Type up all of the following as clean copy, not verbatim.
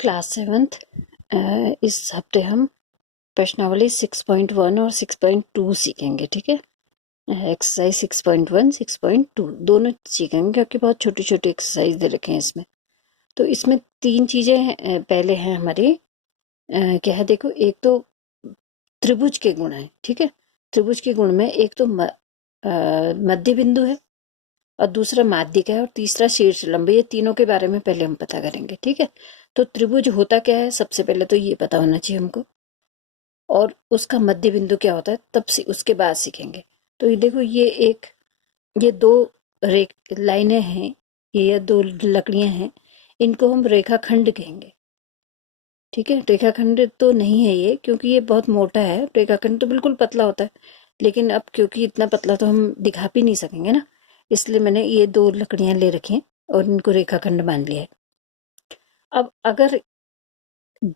Class 7th इस हफ्ते हम प्रश्नावली 6.1 और 6.2 सीखेंगे। ठीक है, एक्सरसाइज 6.1 6.2 दोनों सीखेंगे क्योंकि बहुत छोटी छोटी एक्सरसाइज दे रखे हैं इसमें। तो इसमें तीन चीजें पहले हैं हमारी, क्या है देखो, एक तो त्रिभुज के गुण है। ठीक है, त्रिभुज के गुण में एक तो मध्य बिंदु है और दूसरा माध्यिका है और तीसरा शीर्ष लंब। ये तीनों के बारे में पहले हम पता करेंगे। ठीक है, तो त्रिभुज होता क्या है सबसे पहले तो ये पता होना चाहिए हमको, और उसका मध्य बिंदु क्या होता है तब से उसके बाद सीखेंगे। तो ये देखो, ये दो लाइनें हैं, ये दो लकड़ियां हैं, इनको हम रेखाखंड कहेंगे। ठीक है, रेखाखंड तो नहीं है ये क्योंकि ये बहुत मोटा है, रेखाखंड तो बिल्कुल पतला होता है, लेकिन अब क्योंकि इतना पतला तो हम दिखा भी नहीं सकेंगे ना, इसलिए मैंने ये दो लकड़ियां ले रखी हैं और इनको रेखाखंड मान लिया है। अब अगर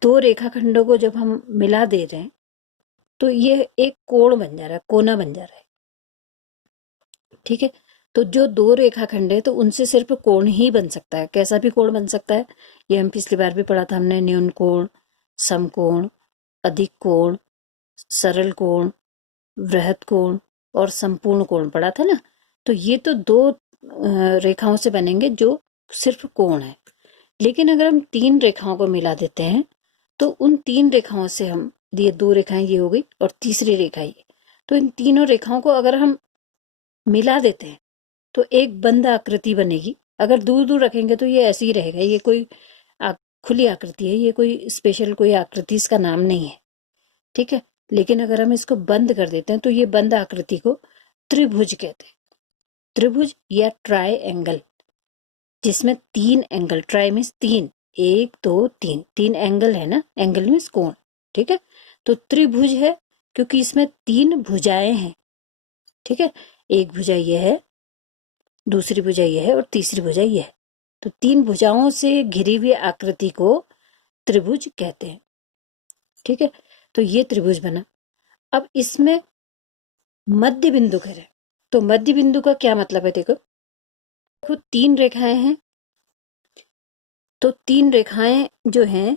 दो रेखाखंडों को जब हम मिला दे रहे हैं तो ये एक कोण बन जा रहा है, कोना बन जा रहा है। ठीक है, तो जो दो रेखाखंड है तो उनसे सिर्फ कोण ही बन सकता है, कैसा भी कोण बन सकता है। ये हम पिछली बार भी पढ़ा था हमने, न्यून कोण, समकोण, अधिक कोण, सरल कोण, वृहत कोण और संपूर्ण कोण पढ़ा था ना। तो ये तो दो रेखाओं से बनेंगे जो सिर्फ कोण है। लेकिन अगर हम तीन रेखाओं को मिला देते हैं तो उन तीन रेखाओं से हम, ये दो रेखाएं ये हो गई और तीसरी रेखा ये, तो इन तीनों रेखाओं को अगर हम मिला देते हैं तो एक बंद आकृति बनेगी। अगर दूर दूर रखेंगे तो ये ऐसे ही रहेगा, ये कोई खुली आकृति है, ये कोई स्पेशल कोई आकृति इसका नाम नहीं है। ठीक है, लेकिन अगर हम इसको बंद कर देते हैं तो ये बंद आकृति को त्रिभुज कहते हैं। त्रिभुज या ट्राई एंगल, जिसमें तीन एंगल, ट्राई मीन्स तीन, एक दो तीन, तीन एंगल है ना, एंगल मीन्स कोण। ठीक है, तो त्रिभुज है क्योंकि इसमें तीन भुजाएं हैं। ठीक है, एक भुजा ये है, दूसरी भुजा ये है और तीसरी भुजा ये है, तो तीन भुजाओं से घिरी हुई आकृति को त्रिभुज कहते हैं। ठीक है, तो ये त्रिभुज बना। अब इसमें मध्य बिंदु करें तो मध्य बिंदु का क्या मतलब है, देखो तीन रेखाएं हैं, तो तीन रेखाएं जो हैं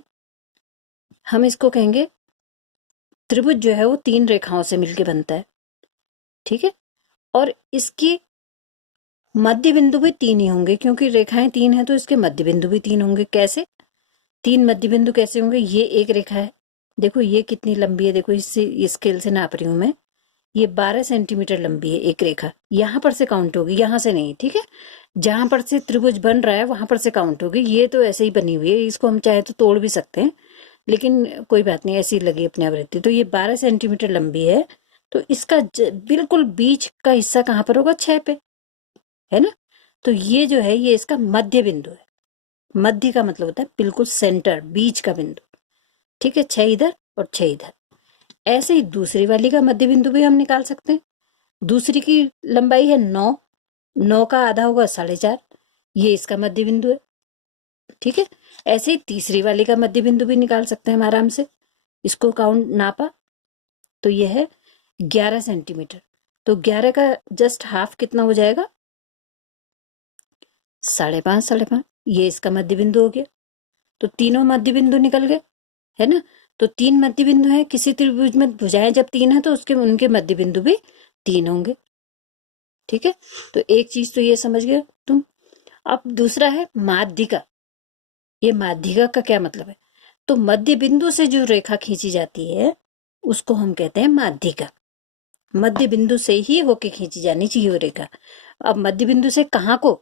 हम इसको कहेंगे त्रिभुज, जो है वो तीन रेखाओं से मिलके बनता है। ठीक है, और इसकी मध्य बिंदु भी तीन ही होंगे क्योंकि रेखाएं तीन हैं तो इसके मध्य बिंदु भी तीन होंगे। कैसे तीन मध्य बिंदु कैसे होंगे, ये एक रेखा है, देखो ये कितनी लंबी है, देखो इससे स्केल से नाप रही हूं मैं, ये 12 सेंटीमीटर लंबी है एक रेखा, यहां पर से काउंट होगी, यहां से नहीं। ठीक है, जहां पर से त्रिभुज बन रहा है वहां पर से काउंट होगी। ये तो ऐसे ही बनी हुई है, इसको हम चाहे तो तोड़ भी सकते हैं, लेकिन कोई बात नहीं, ऐसी लगी अपनी आवृत्ति। तो ये 12 सेंटीमीटर लंबी है, तो इसका बिल्कुल बीच का हिस्सा कहां पर होगा, 6 पे, है ना। तो ये जो है ये इसका मध्य बिंदु है। मध्य का मतलब होता है बिल्कुल सेंटर, बीच का बिंदु। ठीक है, 6 इधर और 6 इधर। ऐसे ही दूसरी वाली का मध्य बिंदु भी हम निकाल सकते हैं। दूसरी की लंबाई है 9, 9 का आधा होगा 4.5, ये इसका मध्य बिंदु है। ठीक है, ऐसे ही तीसरी वाली का मध्य बिंदु भी निकाल सकते हैं हम आराम से। इसको काउंट नापा तो ये है 11 सेंटीमीटर, तो 11 का जस्ट हाफ कितना हो जाएगा, 5.5, 5.5, ये इसका मध्य बिंदु हो गया। तो तीनों मध्य बिंदु निकल गए, है ना। तो तीन मध्य बिंदु है, किसी त्रिभुज में भुजाएं जब तीन है तो उसके उनके मध्य बिंदु भी तीन होंगे। ठीक है, तो एक चीज तो ये समझ गए तुम। अब दूसरा है माध्यिका। ये माध्यिका का क्या मतलब है, तो मध्य बिंदु से जो रेखा खींची जाती है उसको हम कहते हैं माध्यिका। मध्य बिंदु से ही होके खींची जानी चाहिए वो रेखा। अब मध्य बिंदु से कहाँ को,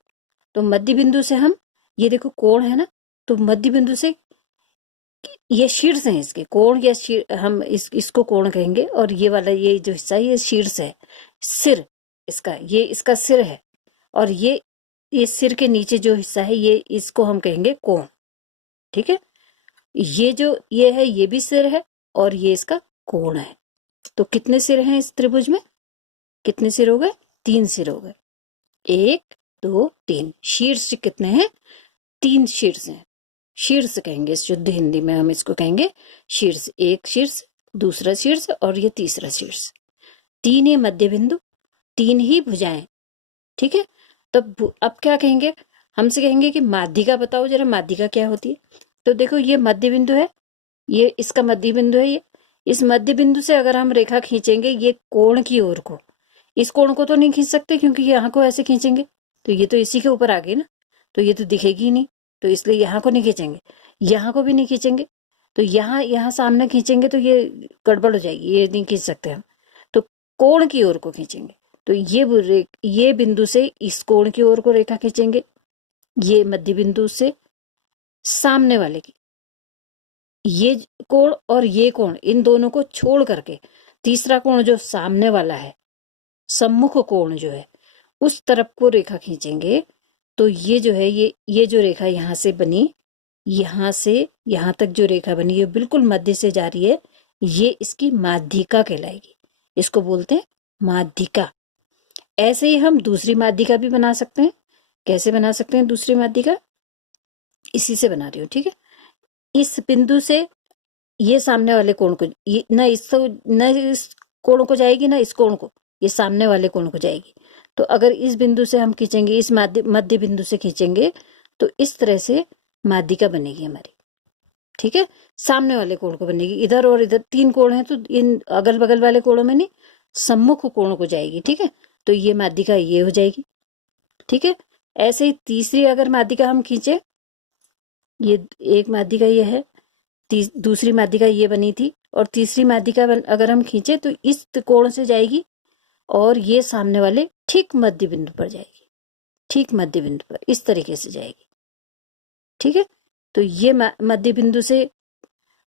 तो मध्य बिंदु से हम, ये देखो कोण है ना, तो मध्य बिंदु से ये शीर्ष है इसके, कोण या हम इसको कोण कहेंगे, और ये वाला ये जो हिस्सा है ये शीर्ष है, सिर इसका, ये इसका सिर है, और ये सिर के नीचे जो हिस्सा है ये इसको हम कहेंगे कोण। ठीक है, ये जो ये है ये भी सिर है और ये इसका कोण है। तो कितने सिर हैं इस त्रिभुज में, कितने सिर हो गए, 3 सिर हो गए, 1 2 3। शीर्ष कितने हैं, 3 शीर्ष हैं। शीर्ष कहेंगे शुद्ध हिंदी में, हम इसको कहेंगे शीर्ष। एक शीर्ष, दूसरा शीर्ष और ये तीसरा शीर्ष। 3 ही मध्य बिंदु, 3 ही भुजाएं। ठीक है, तब अब क्या कहेंगे, हमसे कहेंगे कि माध्यिका बताओ जरा, माध्यिका क्या होती है। तो देखो ये मध्य बिंदु है, ये इसका मध्य बिंदु है, ये इस मध्य बिंदु से अगर हम रेखा खींचेंगे ये कोण की ओर को, इस कोण को तो नहीं खींच सकते क्योंकि यहाँ को ऐसे खींचेंगे तो ये तो इसी के ऊपर आ गई ना, तो ये तो दिखेगी ही नहीं, तो इसलिए यहाँ को नहीं खींचेंगे, यहाँ को भी नहीं खींचेंगे, तो यहाँ सामने खींचेंगे तो ये गड़बड़ हो जाएगी, ये नहीं खींच सकते हम, तो कोण की ओर को खींचेंगे। तो ये बिंदु से इस कोण की ओर को रेखा खींचेंगे, ये मध्य बिंदु से सामने वाले की, ये कोण और ये कोण इन दोनों को छोड़ करके तीसरा कोण जो सामने वाला है, सम्मुख कोण जो है, उस तरफ को रेखा खींचेंगे। तो ये जो है ये जो रेखा यहाँ से बनी, यहाँ से यहाँ तक जो रेखा बनी ये बिल्कुल मध्य से जा रही है, ये इसकी माध्यिका कहलाएगी, इसको बोलते हैं माध्यिका। ऐसे ही हम दूसरी माध्यिका भी बना सकते हैं। कैसे बना सकते हैं दूसरी माध्यिका? इसी से बना रही हूँ, ठीक है। इस बिंदु से ये सामने वाले कोण को, ये न इस कोण को जाएगी ना इस कोण को, ये सामने वाले कोण को जाएगी। तो अगर इस बिंदु से हम खींचेंगे, इस मध्य बिंदु से खींचेंगे तो इस तरह से माध्यिका बनेगी हमारी, ठीक है। सामने वाले कोण को बनेगी, इधर और इधर 3 कोण है तो इन अगल बगल वाले कोणों में नहीं, सम्मुख कोण को जाएगी, ठीक है। तो ये माध्यिका ये हो जाएगी, ठीक है। ऐसे ही तीसरी अगर माध्यिका हम खींचे, ये एक माध्यिका ये है, दूसरी माध्यिका ये बनी थी, और तीसरी माध्यिका अगर हम खींचे तो इस कोण से जाएगी और ये सामने वाले ठीक मध्य बिंदु पर जाएगी, ठीक मध्य बिंदु पर इस तरीके से जाएगी, ठीक है। तो ये मध्य बिंदु से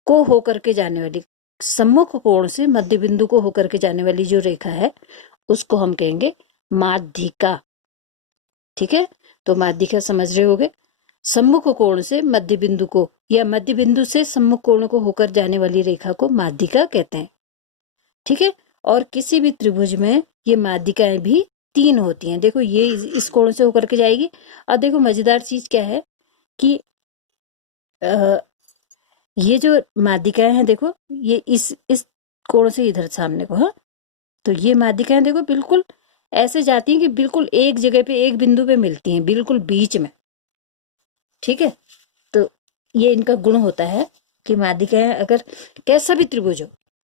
को होकर के जाने वाली, सम्मुख कोण से मध्य बिंदु को होकर के जाने वाली जो रेखा है उसको हम कहेंगे माध्यिका, ठीक है। तो माध्यिका समझ रहे होगे, सम्मुख कोण से मध्य बिंदु को या मध्य बिंदु से सम्मुख कोण को होकर जाने वाली रेखा को माध्यिका कहते हैं, ठीक है। और किसी भी त्रिभुज में ये माध्यिकाएं भी 3 होती हैं। देखो ये इस कोण से होकर के जाएगी। और देखो मजेदार चीज क्या है कि ये जो माध्यिकाएं हैं, देखो ये इस कोण से इधर सामने को, हाँ, तो ये माध्यिकाएं देखो बिल्कुल ऐसे जाती हैं कि बिल्कुल एक जगह पे एक बिंदु पे मिलती हैं, बिल्कुल बीच में, ठीक है। तो ये इनका गुण होता है कि माध्यिकाएं अगर कैसा भी त्रिभुज हो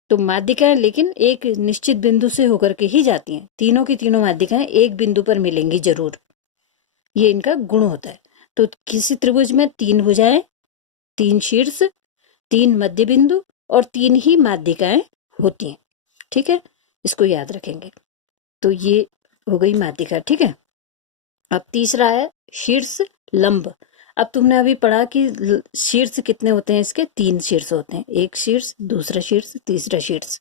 तो माध्यिकाएं लेकिन एक निश्चित बिंदु से होकर के ही जाती हैं, तीनों की तीनों माध्यिकाएं एक बिंदु पर मिलेंगी जरूर, ये इनका गुण होता है। तो किसी त्रिभुज में 3 भुजाएं, 3 शीर्ष, 3 मध्य बिंदु और 3 ही माध्यिकाएं होती हैं, ठीक है। इसको याद रखेंगे। तो ये हो गई माध्यिका, ठीक है। अब तीसरा है शीर्ष लंब। अब तुमने अभी पढ़ा कि शीर्ष कितने होते हैं, इसके 3 शीर्ष होते हैं, एक शीर्ष, दूसरा शीर्ष, तीसरा शीर्ष,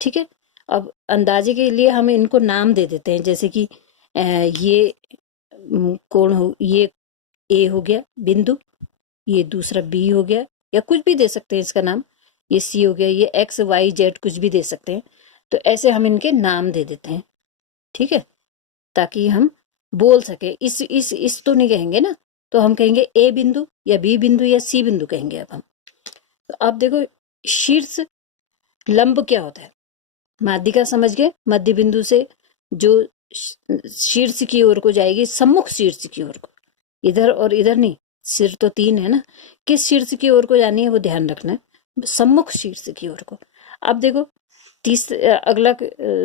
ठीक है। अब अंदाजे के लिए हम इनको नाम दे देते हैं, जैसे कि ये कोण हो, ये ए हो गया बिंदु, ये दूसरा बी हो गया, या कुछ भी दे सकते हैं इसका नाम, ये सी हो गया, ये एक्स वाई जेड कुछ भी दे सकते हैं। तो ऐसे हम इनके नाम दे देते हैं, ठीक है, ताकि हम बोल सके। इस तो नहीं कहेंगे ना, तो हम कहेंगे ए बिंदु या बी बिंदु या सी बिंदु कहेंगे अब हम। तो अब देखो शीर्ष लंब क्या होता है, माध्यिका समझ गए, मध्य बिंदु से जो शीर्ष की ओर को जाएगी, सम्मुख शीर्ष की ओर को, इधर और इधर नहीं, सिर तो 3 है ना, किस शीर्ष की ओर को जानी है वो ध्यान रखना है, सम्मुख शीर्ष की ओर को। अब देखो अगला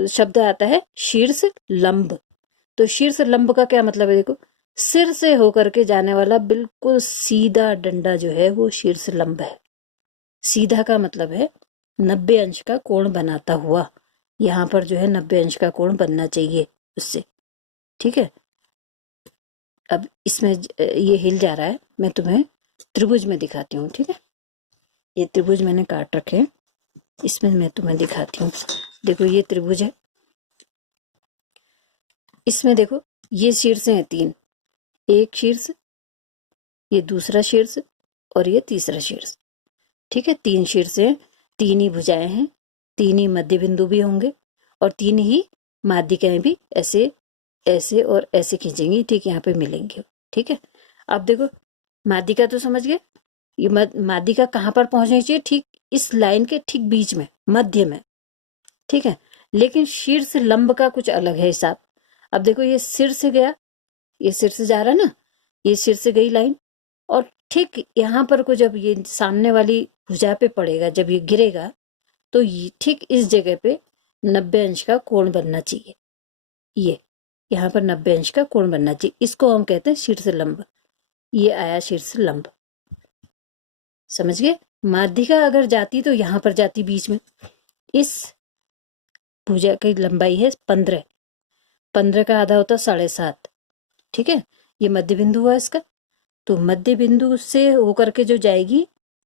शब्द आता है शीर्ष लंब। तो शीर्ष लंब का क्या मतलब है, देखो सिर से होकर के जाने वाला बिल्कुल सीधा डंडा जो है वो शीर्ष लंब है। सीधा का मतलब है 90 अंश का कोण बनाता हुआ, यहाँ पर जो है 90 अंश का कोण बनना चाहिए उससे, ठीक है। अब इसमें ये हिल जा रहा है, मैं तुम्हें त्रिभुज में दिखाती हूँ, ठीक है। ये त्रिभुज मैंने काट रखे हैं, इसमें मैं तुम्हें दिखाती हूँ। देखो ये त्रिभुज है, इसमें देखो ये शीर्ष हैं 3, एक शीर्ष, ये दूसरा शीर्ष और ये तीसरा शीर्ष, ठीक है। 3 शीर्ष हैं, 3 ही भुजाएं हैं, 3 ही मध्य बिंदु भी होंगे और 3 ही माध्यिकाएं भी ऐसे ऐसे और ऐसे खींचेंगी, ठीक यहाँ पे मिलेंगे, ठीक है। अब देखो माध्यिका तो समझ गए, ये माध्यिका कहाँ पर पहुंचनी चाहिए, ठीक इस लाइन के ठीक बीच में, मध्य में, ठीक है। लेकिन शीर्ष लंब का कुछ अलग है हिसाब। अब देखो ये सिर से गया, ये सिर से जा रहा है ना, ये सिर से गई लाइन और ठीक यहाँ पर को जब ये सामने वाली भुजा पे पड़ेगा, जब ये गिरेगा, तो ये ठीक इस जगह पे 90 अंश का कोण बनना चाहिए। ये यहाँ पर 90 अंश का कोण बनना चाहिए, इसको हम कहते हैं शीर्ष लंब। ये आया शीर्ष लंब, समझ गए। माध्यिका अगर जाती तो यहाँ पर जाती बीच में। इस भुजा की लंबाई है 15, 15 का आधा होता 7.5, ठीक है। ये मध्य बिंदु हुआ इसका, तो मध्य बिंदु से होकर के जो जाएगी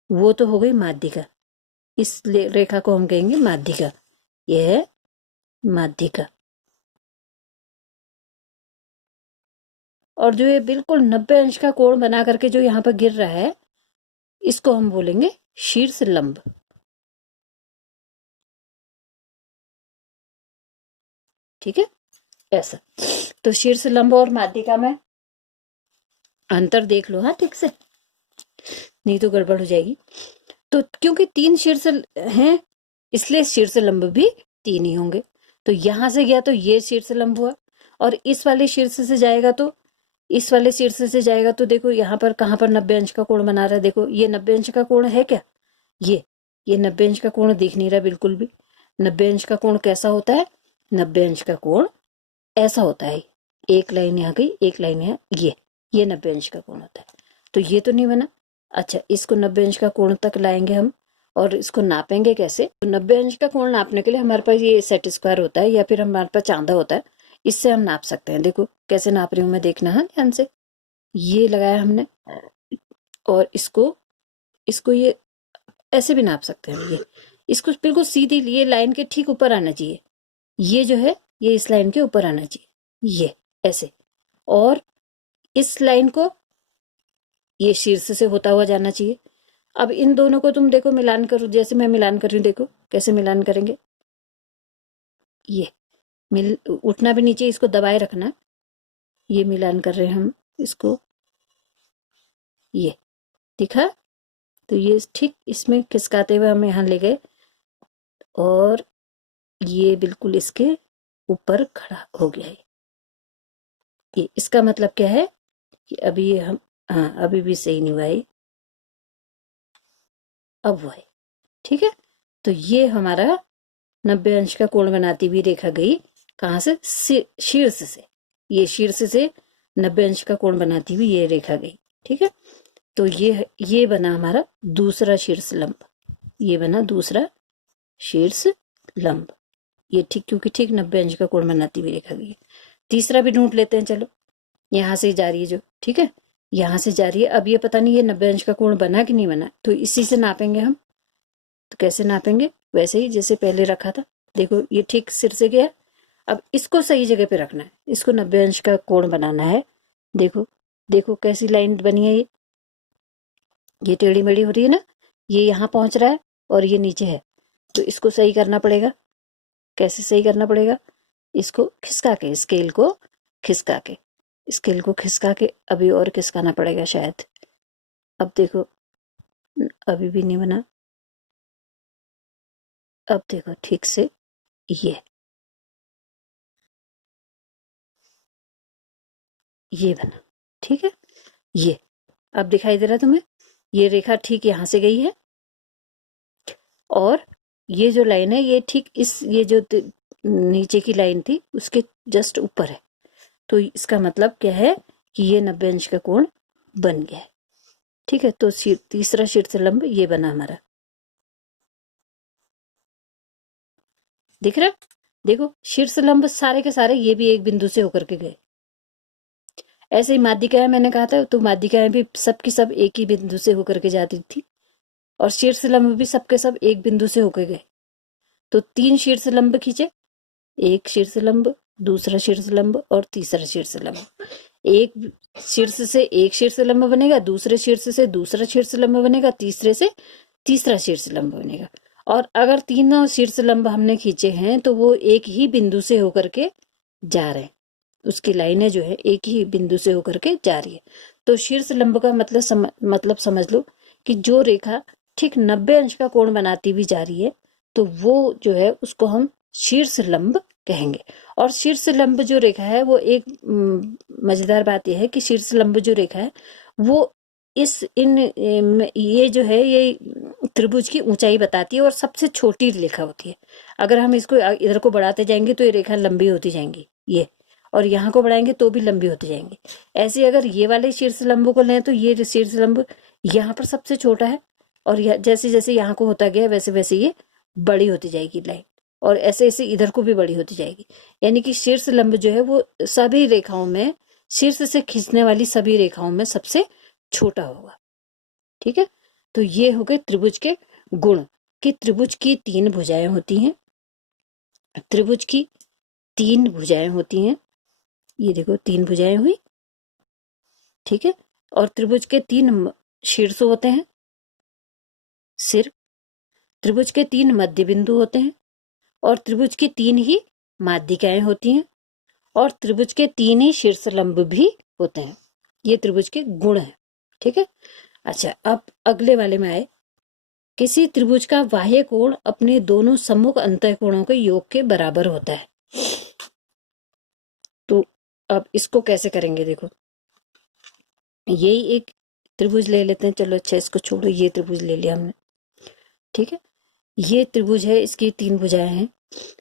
वो तो हो गई माध्यिका। इस रेखा को हम कहेंगे माध्यिका, यह है माध्यिका। और जो ये बिल्कुल 90 अंश का कोण बना करके जो यहाँ पर गिर रहा है, इसको हम बोलेंगे शीर्ष लंब। ठीक है, ऐसा। तो शीर्ष लंब और माध्यिका में अंतर देख लो, हाँ, ठीक से, नहीं तो गड़बड़ हो जाएगी। तो क्योंकि 3 शीर्ष हैं, इसलिए शीर्ष लंब भी 3 ही होंगे। तो यहां से गया तो ये शीर्ष लंब हुआ, और इस वाले शीर्ष से जाएगा तो इस वाले शीर्ष से जाएगा तो देखो यहाँ पर कहाँ पर 90 अंश का कोण बना रहा है। देखो ये 90 अंश का कोण है क्या, ये 90 अंश का कोण दिख नहीं रहा बिल्कुल भी। 90 अंश का कोण कैसा होता है, 90 अंश का कोण ऐसा होता है, एक लाइन यहाँ गई, एक लाइन यहाँ, ये 90 अंश का कोण होता है। तो ये तो नहीं बना। अच्छा, इसको 90 अंश का कोण तक लाएंगे हम, और इसको नापेंगे कैसे। तो 90 अंश का कोण नापने के लिए हमारे पास ये सेट स्क्वायर होता है, या फिर हमारे पास चांदा होता है, इससे हम नाप सकते हैं। देखो कैसे नाप रही हूं मैं, देखना है ध्यान से। ये लगाया हमने, और इसको ये ऐसे भी नाप सकते हैं। ये इसको बिल्कुल सीधी, ये लाइन के ठीक ऊपर आना चाहिए, ये जो है ये इस लाइन के ऊपर आना चाहिए, ये ऐसे। और इस लाइन को ये शीर्ष से होता हुआ जाना चाहिए। अब इन दोनों को तुम देखो मिलान करो, जैसे मैं मिलान कर रही हूँ, देखो कैसे मिलान करेंगे। ये उठना भी नीचे, इसको दबाए रखना। ये मिलान कर रहे हैं हम इसको, ये दिखा। तो ये ठीक इसमें खिसकाते हुए हम यहाँ ले गए, और ये बिल्कुल इसके ऊपर खड़ा हो गया है। ये इसका मतलब क्या है कि अभी ये हम, हाँ, अभी भी सही नहीं हुआ है, अब हुआ है, ठीक है। तो ये हमारा 90 अंश का कोण बनाती हुई रेखा गई कहाँ से, शीर्ष से। ये शीर्ष से 90 अंश का कोण बनाती हुई ये रेखा गई, ठीक है। तो ये बना हमारा दूसरा शीर्ष लंब, ये बना दूसरा शीर्ष लंब। ये ठीक, क्योंकि ठीक 90 अंश का कोण बनाती हुई रेखा गई। तीसरा भी ढूंढ लेते हैं, चलो। यहाँ से जा रही है जो, ठीक है, यहाँ से जा रही है। अब ये पता नहीं ये 90 अंश का कोण बना कि नहीं बना, तो इसी से नापेंगे हम। तो कैसे नापेंगे, वैसे ही जैसे पहले रखा था। देखो ये ठीक सिर से गया, अब इसको सही जगह पे रखना है, इसको 90 अंश का कोण बनाना है। देखो देखो कैसी लाइन बनी है, ये टेढ़ी मेढ़ी हो रही है ना, ये यहाँ पहुंच रहा है और ये नीचे है, तो इसको सही करना पड़ेगा। कैसे सही करना पड़ेगा, इसको खिसका के, स्केल को खिसका के, स्केल को खिसका के, अभी और खिसकाना पड़ेगा शायद। अब देखो अभी भी नहीं बना, अब देखो ठीक से, ये बना, ठीक है। ये अब दिखाई दे रहा है तुम्हें, ये रेखा ठीक यहाँ से गई है, और ये जो लाइन है ये ठीक इस, ये जो नीचे की लाइन थी उसके जस्ट ऊपर है। तो इसका मतलब क्या है कि ये 90 अंश का कोण बन गया है, ठीक है। तो तीसरा शीर्ष लंब ये बना हमारा, दिख रहा है। देखो शीर्ष लंब सारे के सारे ये भी एक बिंदु से होकर के गए। ऐसे ही माध्यिकाएं, मैंने कहा था, तो माध्यिकाएं भी सबकी सब एक ही बिंदु से होकर के जाती थी, और शीर्ष लंब भी सबके सब एक बिंदु से होकर गए। तो 3 शीर्ष लंब खींचे, एक शीर्ष लंब, दूसरा शीर्ष लंब और तीसरा शीर्ष लंब। एक शीर्ष से एक शीर्ष लंब बनेगा, दूसरे शीर्ष से दूसरा शीर्ष लंब बनेगा, तीसरे से तीसरा शीर्ष लंब बनेगा। और अगर तीनों शीर्ष लंब हमने खींचे हैं तो वो एक ही बिंदु से होकर के जा रहे हैं, उसकी लाइनें जो है एक ही बिंदु से होकर के जा रही है। तो शीर्ष लंब का मतलब समझ लो कि जो रेखा ठीक 90 अंश का कोण बनाती हुई जा रही है, तो वो जो है उसको हम शीर्ष लंब कहेंगे। और शीर्ष लंब जो रेखा है वो एक मजेदार बात यह है कि शीर्ष लंब जो रेखा है वो ये जो है ये त्रिभुज की ऊंचाई बताती है और सबसे छोटी रेखा होती है। अगर हम इसको इधर को बढ़ाते जाएंगे तो ये रेखा लंबी होती जाएंगी ये, और यहाँ को बढ़ाएंगे तो भी लंबी होती जाएंगी। ऐसे अगर ये वाले शीर्ष लंब को लें तो ये शीर्ष लंब यहाँ पर सबसे छोटा है, और जैसे जैसे यहाँ को होता गया वैसे वैसे ये बड़ी होती जाएगी लाइन, और ऐसे ऐसे इधर को भी बड़ी होती जाएगी। यानी कि शीर्ष लंब जो है वो सभी रेखाओं में, शीर्ष से खींचने वाली सभी रेखाओं में सबसे छोटा होगा। ठीक है, तो ये हो गए त्रिभुज के गुण कि त्रिभुज की 3 भुजाएं होती हैं। त्रिभुज की 3 भुजाएं होती हैं, ये देखो 3 भुजाएं हुई। ठीक है, और त्रिभुज के 3 शीर्ष होते हैं, सिर। त्रिभुज के 3 मध्य बिंदु होते हैं, और त्रिभुज की 3 ही माध्यिकाएं होती हैं, और त्रिभुज के 3 ही शीर्ष लंब भी होते हैं। ये त्रिभुज के गुण हैं। ठीक है, अच्छा अब अगले वाले में आए, किसी त्रिभुज का बाह्य कोण अपने दोनों सम्मुख अंतःकोणों के योग के बराबर होता है। तो अब इसको कैसे करेंगे, देखो यही एक त्रिभुज ले लेते हैं। चलो अच्छा इसको छोड़ो, ये त्रिभुज ले लिया हमने। ठीक है, ये त्रिभुज है, इसकी 3 भुजाएं हैं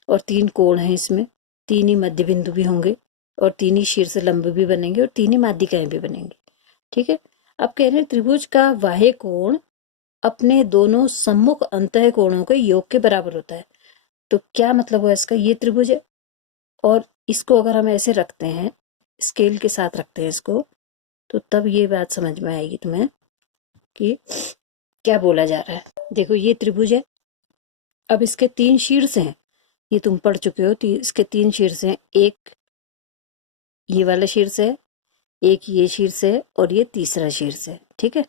और 3 कोण हैं, इसमें 3 ही मध्य बिंदु भी होंगे, और 3 ही शीर्ष लंब भी बनेंगे, और 3 ही माध्यिकाएं भी बनेंगी। ठीक है, अब कह रहे हैं त्रिभुज का बाह्य कोण अपने दोनों सम्मुख अंतःकोणों के योग के बराबर होता है। तो क्या मतलब हुआ इसका, ये त्रिभुज है और इसको अगर हम ऐसे रखते हैं, स्केल के साथ रखते हैं इसको, तो तब ये बात समझ में आएगी तुम्हें कि क्या बोला जा रहा है। देखो ये त्रिभुज है, अब इसके 3 शीर्ष हैं, ये तुम पढ़ चुके हो। इसके 3 शीर्ष हैं, एक ये वाला शीर्ष है, एक ये शीर्ष है, और ये तीसरा शीर्ष है। ठीक है,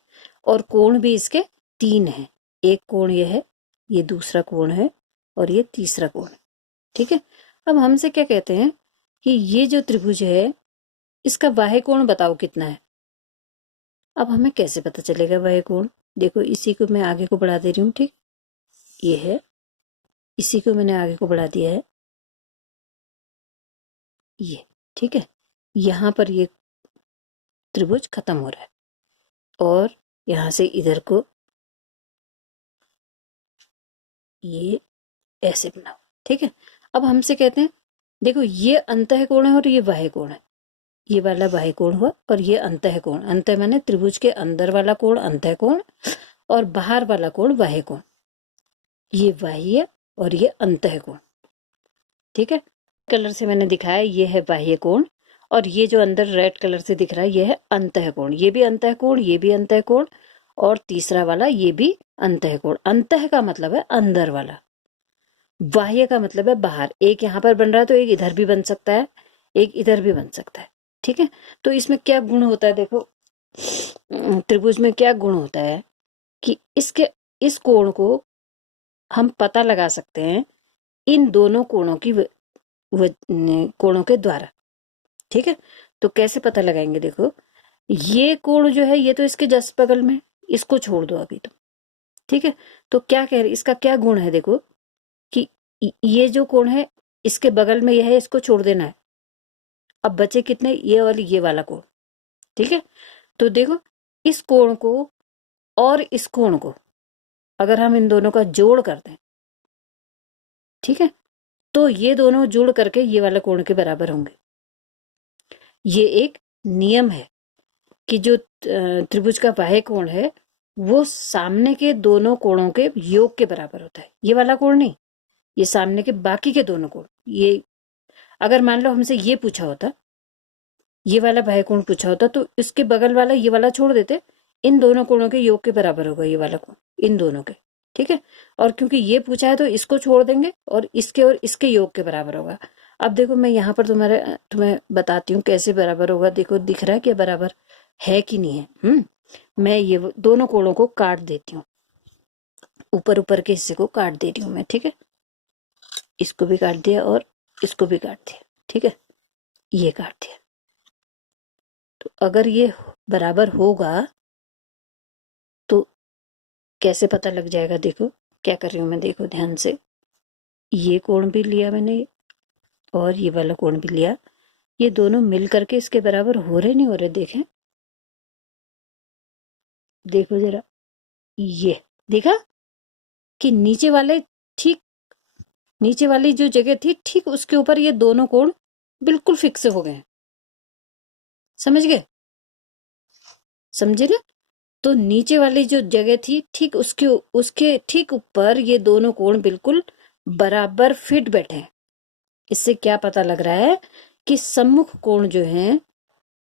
और कोण भी इसके 3 है, एक कोण ये है, ये दूसरा कोण है, और ये तीसरा कोण है। ठीक है, अब हमसे क्या कहते हैं कि ये जो त्रिभुज है इसका बाह्य कोण बताओ कितना है। अब हमें कैसे पता चलेगा बाह्य कोण, देखो इसी को मैं आगे को बढ़ा दे रही हूँ। ठीक, ये है, इसी को मैंने आगे को बढ़ा दिया है, ये। ठीक है, यहां पर ये त्रिभुज खत्म हो रहा है, और यहां से इधर को ये ऐसे बनाओ। ठीक है, अब हमसे कहते हैं देखो ये अंतःकोण है और ये बाह्य कोण है, ये वाला बाह्य कोण हुआ और ये अंतःकोण। अंतः माने त्रिभुज के अंदर वाला कोण अंतःकोण, और बाहर वाला कोण बाह्य कोण। ये बाह्य और ये अंतःकोण। ठीक है, कलर से मैंने दिखाया, ये है बाह्य कोण, और ये जो अंदर रेड कलर से दिख रहा है ये है अंतःकोण। ये भी अंतःकोण, ये भी अंतःकोण, और तीसरा वाला ये भी अंतःकोण। अंतः का मतलब है अंदर वाला, बाह्य का मतलब है बाहर। एक यहाँ पर बन रहा है तो एक इधर भी बन सकता है, एक इधर भी बन सकता है। ठीक है, तो इसमें क्या गुण होता है, देखो त्रिभुज में क्या गुण होता है कि इसके इस कोण को हम पता लगा सकते हैं इन दोनों कोणों की कोणों के द्वारा। ठीक है, तो कैसे पता लगाएंगे, देखो ये कोण जो है ये तो इसके जस्ट बगल में, इसको छोड़ दो अभी तो। ठीक है, तो क्या कह रहे, इसका क्या गुण है, देखो कि ये जो कोण है इसके बगल में यह है, इसको छोड़ देना है। अब बचे कितने, ये वाला कोण। ठीक है, तो देखो इस कोण को और इस कोण को अगर हम इन दोनों का जोड़ कर दें, ठीक है, तो ये दोनों जोड़ करके ये वाला कोण के बराबर होंगे। ये एक नियम है कि जो त्रिभुज का बाह्य कोण है वो सामने के दोनों कोणों के योग के बराबर होता है। ये वाला कोण नहीं, ये सामने के बाकी के दोनों कोण। ये अगर मान लो हमसे ये पूछा होता, ये वाला बाह्य कोण पूछा होता, तो इसके बगल वाला ये वाला छोड़ देते, इन दोनों कोणों के योग के बराबर होगा ये वाला कोण, इन दोनों के। ठीक है, और क्योंकि ये पूछा है तो इसको छोड़ देंगे और इसके योग के बराबर होगा। अब देखो मैं यहाँ पर तुम्हें बताती हूँ कैसे बराबर होगा। देखो दिख रहा है क्या बराबर है कि नहीं है। मैं ये दोनों कोणों को काट देती हूँ, ऊपर ऊपर के हिस्से को काट दे रही हूँ मैं। ठीक है, इसको भी काट दिया और इसको भी काट दिया। ठीक है, ये काट दिया। तो अगर ये बराबर होगा तो कैसे पता लग जाएगा, देखो क्या कर रही हूं मैं, देखो ध्यान से। ये कोण भी लिया मैंने और ये वाला कोण भी लिया, ये दोनों मिल करके इसके बराबर हो रहे नहीं हो रहे, देखें देखो जरा, ये देखा कि नीचे वाली जो जगह थी ठीक उसके ऊपर ये दोनों कोण बिल्कुल फिक्स हो गए। समझ गए? समझे ना? तो नीचे वाली जो जगह थी ठीक उसके उसके ठीक ऊपर ये दोनों कोण बिल्कुल बराबर फिट बैठे हैं। इससे क्या पता लग रहा है कि सम्मुख कोण जो है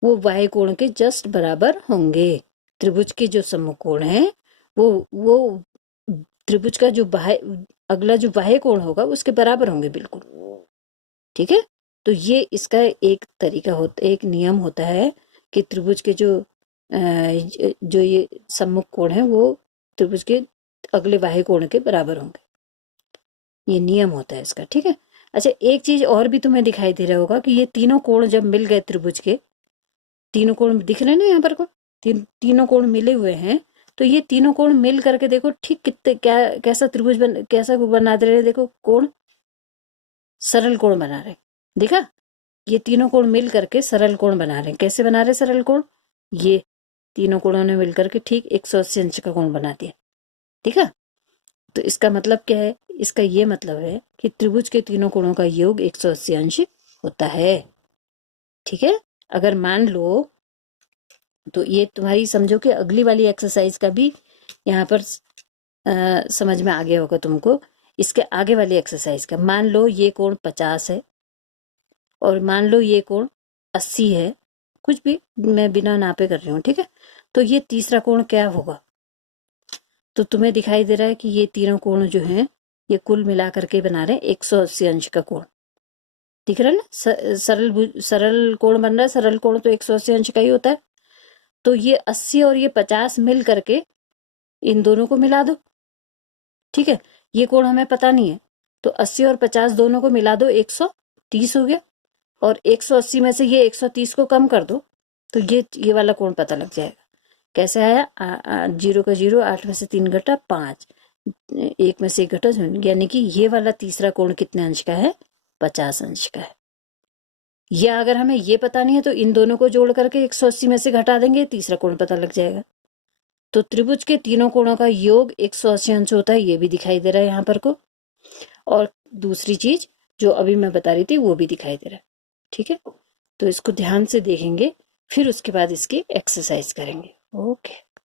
वो बाह्य कोण के जस्ट बराबर होंगे। त्रिभुज के जो सम्मुख कोण है वो त्रिभुज का जो बाह्य अगला जो बाह्य कोण होगा उसके बराबर होंगे बिल्कुल। ठीक है? तो ये इसका एक तरीका होता, एक नियम होता है कि त्रिभुज के जो ये सम्मुख कोण है वो त्रिभुज के अगले बाह्य कोण के बराबर होंगे। ये नियम होता है इसका। ठीक है? अच्छा, एक चीज और भी तुम्हें दिखाई दे रहा होगा कि ये तीनों कोण जब मिल गए त्रिभुज के, तीनों कोण दिख रहे हैं ना यहाँ पर को, तीनों कोण मिले हुए हैं। तो ये तीनों कोण मिल करके देखो ठीक कितने कैसा त्रिभुज कैसा बना दे रहे, देखो कोण सरल कोण बना रहे। देखा? ये तीनों कोण मिल करके सरल कोण बना रहे हैं। कैसे बना रहे सरल कोण? ये तीनों कोणों ने मिलकर के ठीक 180 अंश का कोण बना दिया। ठीक है? तो इसका मतलब क्या है? इसका ये मतलब है कि त्रिभुज के तीनों कोणों का योग 180 अंश होता है। ठीक है? अगर मान लो तो ये तुम्हारी समझो कि अगली वाली एक्सरसाइज का भी यहाँ पर समझ में आ गया होगा तुमको। इसके आगे वाली एक्सरसाइज का मान लो ये कोण 50 है और मान लो ये कोण 80 है, कुछ भी मैं बिना नापे कर रही हूँ। ठीक है? तो ये तीसरा कोण क्या होगा? तो तुम्हें दिखाई दे रहा है कि ये तीनों कोण जो हैं ये कुल मिला करके बना रहे हैं 180 अंश का कोण। दिख रहा है ना? सरल कोण बन रहा है। सरल कोण तो 180 अंश का ही होता है। तो ये 80 और ये 50 मिल करके इन दोनों को मिला दो। ठीक है? ये कोण हमें पता नहीं है, तो 80 और 50 दोनों को मिला दो, 130 हो गया। और 180 में से ये 130 को कम कर दो तो ये वाला कोण पता लग जाएगा। कैसे आया? 0 का 0, 8 में से 3 घटा 5, 1 में से 1 घटा 0, यानी कि ये वाला तीसरा कोण कितने अंश का है? 50 अंश का है। या अगर हमें ये पता नहीं है तो इन दोनों को जोड़ करके 180 में से घटा देंगे, तीसरा कोण पता लग जाएगा। तो त्रिभुज के तीनों कोणों का योग 180 अंश होता है, ये भी दिखाई दे रहा है यहाँ पर को। और दूसरी चीज जो अभी मैं बता रही थी वो भी दिखाई दे रहा है। ठीक है? तो इसको ध्यान से देखेंगे, फिर उसके बाद इसकी एक्सरसाइज करेंगे। ओके।